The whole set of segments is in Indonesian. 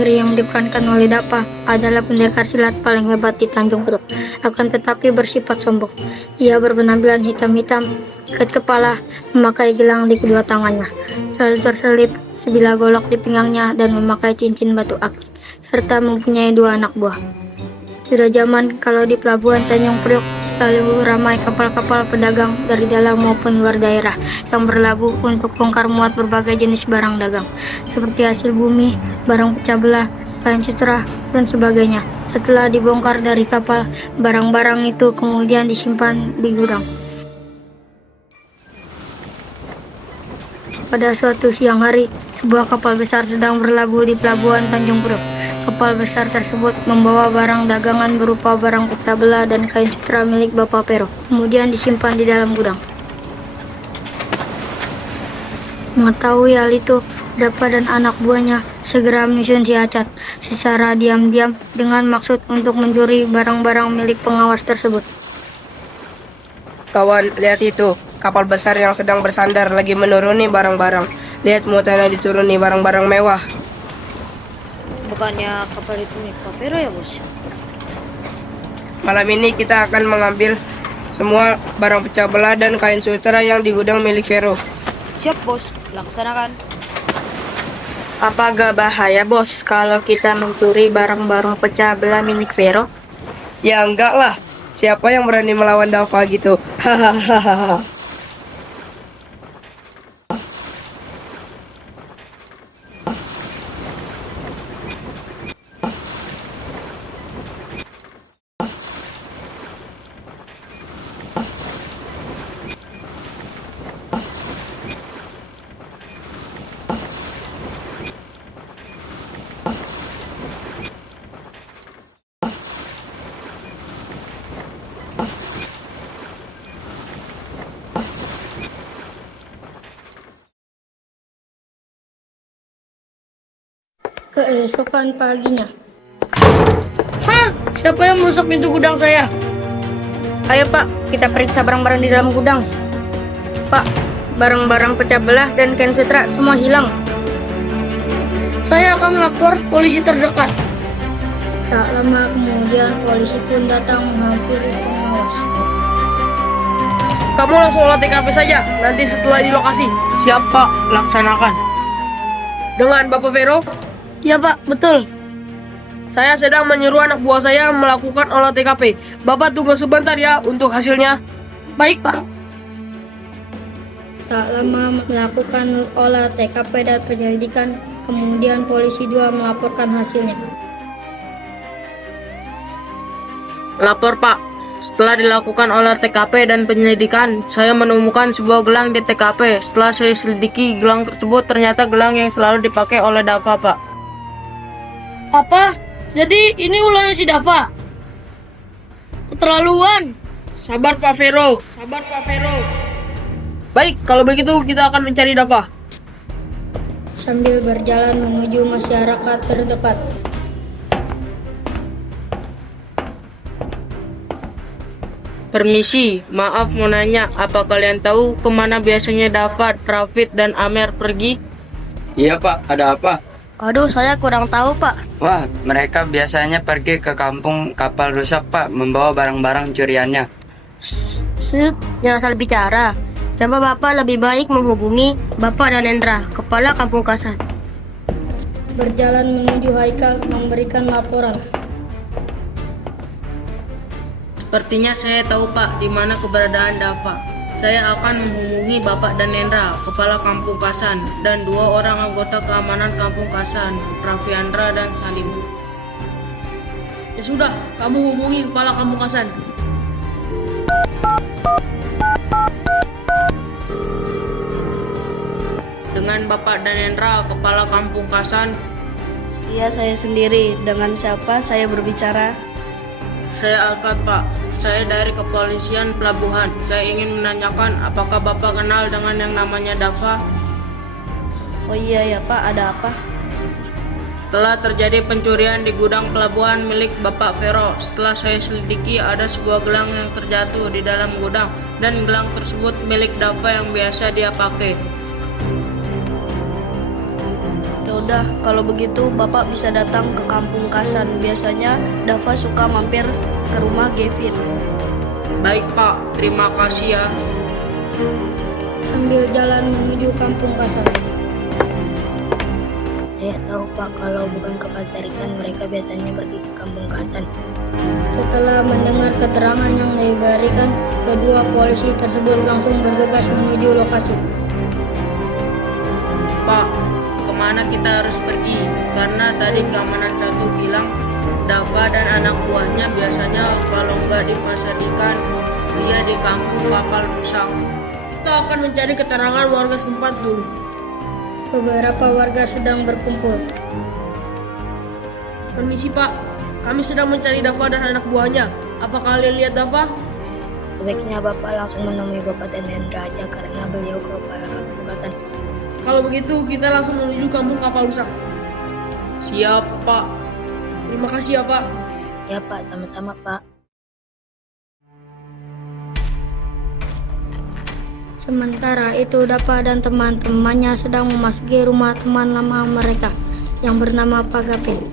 Henry yang diperankan oleh Dapa adalah pendekar silat paling hebat di Tanjung Priok, akan tetapi bersifat sombong. Ia berpenampilan hitam-hitam, ikat kepala, memakai gelang di kedua tangannya, selalu terselip sebilah golok di pinggangnya dan memakai cincin batu akik, serta mempunyai 2 anak buah. Sudah zaman kalau di pelabuhan Tanjung Priok selalu ramai kapal-kapal pedagang dari dalam maupun luar daerah yang berlabuh untuk bongkar muat berbagai jenis barang dagang, seperti hasil bumi, barang pecah belah, kain sutra, dan sebagainya. Setelah dibongkar dari kapal, barang-barang itu kemudian disimpan di gudang. Pada suatu siang hari, sebuah kapal besar sedang berlabuh di pelabuhan Tanjung Priok. Kapal besar tersebut membawa barang dagangan berupa barang pecah belah dan kain sutra milik Bapak Pero, kemudian disimpan di dalam gudang. Mengetahui hal itu, Dapa dan anak buahnya segera menyusun si Acat secara diam-diam dengan maksud untuk mencuri barang-barang milik pengawas tersebut. Kawan, lihat itu. Kapal besar yang sedang bersandar lagi menuruni barang-barang. Lihat muatannya dituruni barang-barang mewah. Bukannya kapal itu milik Pak Vero ya, Bos? Malam ini kita akan mengambil semua barang pecah belah dan kain sutra yang di gudang milik Vero. Siap, Bos. Laksanakan. Apa gak bahaya, Bos, kalau kita mencuri barang-barang pecah belah milik Vero? Ya enggak lah. Siapa yang berani melawan Dava gitu? Hahaha. Keesokan paginya, Hah? Siapa yang merusak pintu gudang saya? Ayo Pak, kita periksa barang-barang di dalam gudang. Pak, barang-barang pecah belah dan kain sutra semua hilang. Saya akan melapor polisi terdekat. tak lama kemudian polisi pun datang menghampiri pengawas. Kamu langsung olah TKP saja, nanti setelah di lokasi. Siap Pak, laksanakan. Dengan Bapak Vero? Ya Pak, betul. Saya sedang menyuruh anak buah saya melakukan olah TKP. Bapak tunggu sebentar ya untuk hasilnya. Baik Pak. Tak lama melakukan olah TKP dan penyelidikan, kemudian polisi 2 melaporkan hasilnya. Lapor Pak, setelah dilakukan olah TKP dan penyelidikan, saya menemukan sebuah gelang di TKP. Setelah saya selidiki, gelang tersebut ternyata gelang yang selalu dipakai oleh Dava, Pak. Apa? Jadi ini ulahnya si Dava? Keterlaluan. Sabar Pak Vero. Sabar Pak Vero. Baik, kalau begitu kita akan mencari Dava. Sambil berjalan menuju masyarakat terdekat, Permisi, maaf mau nanya, apa kalian tahu kemana biasanya Dava, Rafid, dan Amer pergi? Iya Pak, ada apa? Aduh, saya kurang tahu, Pak. Wah, mereka biasanya pergi ke kampung kapal rusak Pak, membawa barang-barang curiannya. Jangan salah bicara. Coba Bapak lebih baik menghubungi Bapak dan Endra, Kepala Kampung Kasan. berjalan menuju Haikal memberikan laporan. Sepertinya saya tahu Pak, di mana keberadaan Dava. Saya akan menghubungi Bapak dan Nendra, Kepala Kampung Kasan, dan 2 orang anggota keamanan Kampung Kasan, Raffiandra dan Salim. Ya sudah, kamu hubungi Kepala Kampung Kasan. Dengan Bapak dan Nendra, Kepala Kampung Kasan. Iya, saya sendiri. Dengan siapa saya berbicara? Saya Alfat Pak, saya dari kepolisian pelabuhan. Saya ingin menanyakan apakah Bapak kenal dengan yang namanya Dava? Oh iya ya Pak, ada apa? Telah terjadi pencurian di gudang pelabuhan milik Bapak Vero. Setelah saya selidiki, ada sebuah gelang yang terjatuh di dalam gudang, dan gelang tersebut milik Dava yang biasa dia pakai. Ya sudah, kalau begitu Bapak bisa datang ke Kampung Kasan. Biasanya Dava suka mampir ke rumah Gavin. Baik Pak, terima kasih ya. Sambil jalan menuju Kampung Kasan. Saya tahu Pak, kalau bukan ke pasar ikan mereka biasanya pergi ke Kampung Kasan. Setelah mendengar keterangan yang diberikan, kedua polisi tersebut langsung bergegas menuju lokasi. Pak, kemana kita harus pergi? Karena tadi keamanan satu bilang Dava dan anak buahnya biasanya kalau nggak di pasar ikan, dia di kampung kapal rusak. Kita akan mencari keterangan warga setempat dulu. Beberapa warga sedang berkumpul. Permisi Pak, kami sedang mencari Dava dan anak buahnya. Apa kalian lihat Dava? Sebaiknya Bapak langsung menemui Bapak dan Hendra aja karena beliau kepala Kampung Kasan. Kalau begitu, kita langsung menuju kampung kapal rusak. Siap Pak. Terima kasih ya Pak. Ya Pak, sama-sama Pak. Sementara itu, Dava dan teman-temannya sedang memasuki rumah teman lama mereka yang bernama Pak Gavin.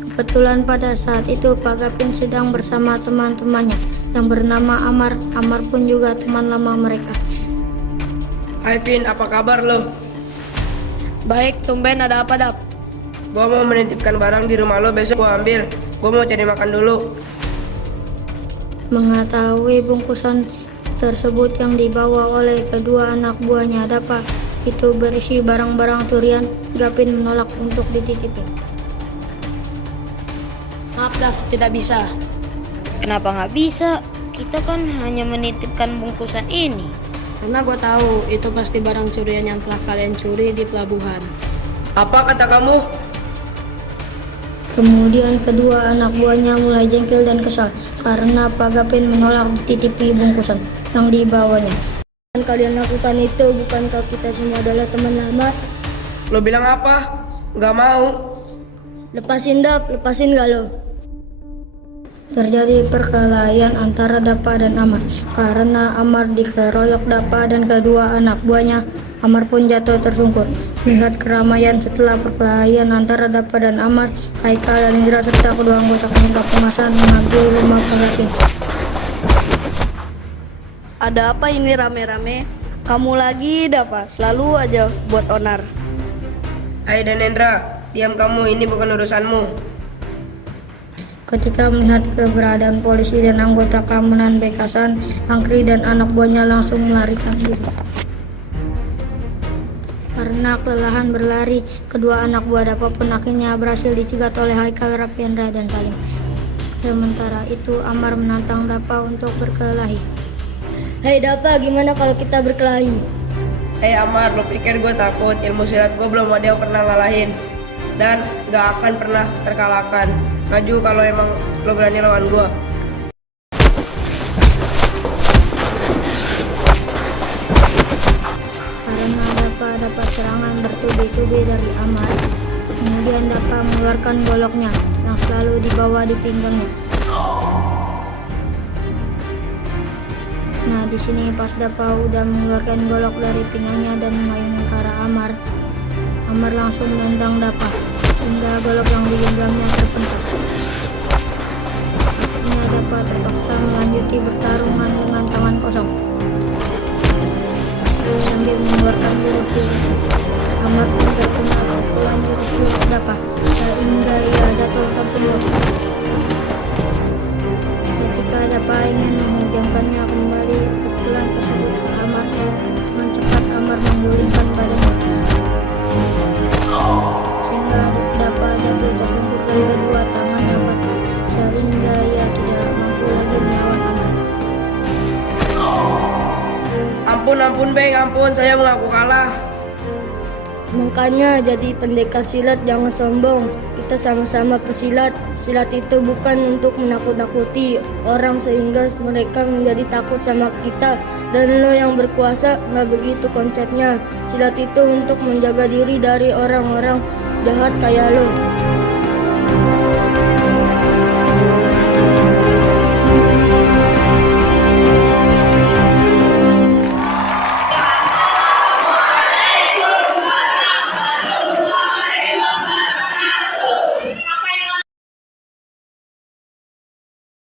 Kebetulan pada saat itu Pak Gavin sedang bersama teman-temannya yang bernama Amar. Amar pun juga teman lama mereka. Hai Vin, apa kabar lo? Baik, tumben ada apa, Dap? Gua mau menitipkan barang di rumah lo, besok gua ambil. Gua mau cari makan dulu. Mengetahui bungkusan tersebut yang dibawa oleh kedua anak buahnya Dava itu berisi barang-barang curian, Gavin menolak untuk dititipi. Maaf, Dap, tidak bisa. Kenapa nggak bisa? Kita kan hanya menitipkan bungkusan ini. Karena gue tahu itu pasti barang curian yang telah kalian curi di pelabuhan. Apa kata kamu? Kemudian kedua anak buahnya mulai jengkel dan kesal karena Pak Gavin menolak dititipi bungkusan yang dibawanya. Yang kalian lakukan itu bukankah kita semua adalah teman lama? Lo bilang apa? Gak mau. Lepasin Dap, lepasin gak lo? Terjadi perkelahian antara Dava dan Amar karena Amar dikeroyok Dava dan kedua anak buahnya. Amar pun jatuh tersungkur. Melihat keramaian setelah perkelahian antara Dava dan Amar, Haikal dan Indra serta kedua anggota Kampung Kasan menghadiri rumah Pak Gavin. Ada apa ini rame-rame? Kamu lagi, Dava, selalu aja buat onar. Hai dan Hendra, diam kamu, ini bukan urusanmu. Ketika melihat keberadaan polisi dan anggota keamanan Bekasan, Angkri dan anak buahnya langsung melarikan diri. Karena kelelahan berlari, kedua anak buah Dava pun akhirnya berhasil dicegat oleh Haikal, Rapiendra, dan Salim. Sementara itu, Amar menantang Dava untuk berkelahi. Hei Dava, gimana kalau kita berkelahi? Hei Amar, lo pikir gue takut? Ilmu silat gue belum ada yang pernah ngalahin. Dan gak akan pernah terkalahkan. Maju kalau emang lo berani lawan gue. Karena Dava dapat serangan bertubi-tubi dari Amar, kemudian Dava mengeluarkan goloknya yang selalu dibawa di pinggangnya. Nah, di sini pas Dava udah mengeluarkan golok dari pinggangnya dan mengayunkan ke arah Amar, Amar langsung menendang Dava sehingga golok yang digenggamnya terpental. Akhirnya Dava terpaksa melanjuti pertarungan dengan tangan kosong. Sambil mengeluarkan jurus-jurus, Amar pun terkena pukulan jurus-jurus Dava sehingga ia jatuh tersungkur. Ketika Dava ingin menghujamkannya kembali, pukulan tersebut ke Amar. Dengan cepat Amar menggulingkan badannya sehingga Dava jatuh tersungkur dan kedua tangannya patah sehingga ia tidak mampu lagi melawan Amar. Ampun Beng, ampun, saya mengaku kalah. Makanya jadi pendekar silat jangan sombong. Kita sama-sama pesilat. Silat itu bukan untuk menakut-nakuti orang sehingga mereka menjadi takut sama kita. Dan lo yang berkuasa, nggak begitu konsepnya. Silat itu untuk menjaga diri dari orang-orang jahat kayak lo.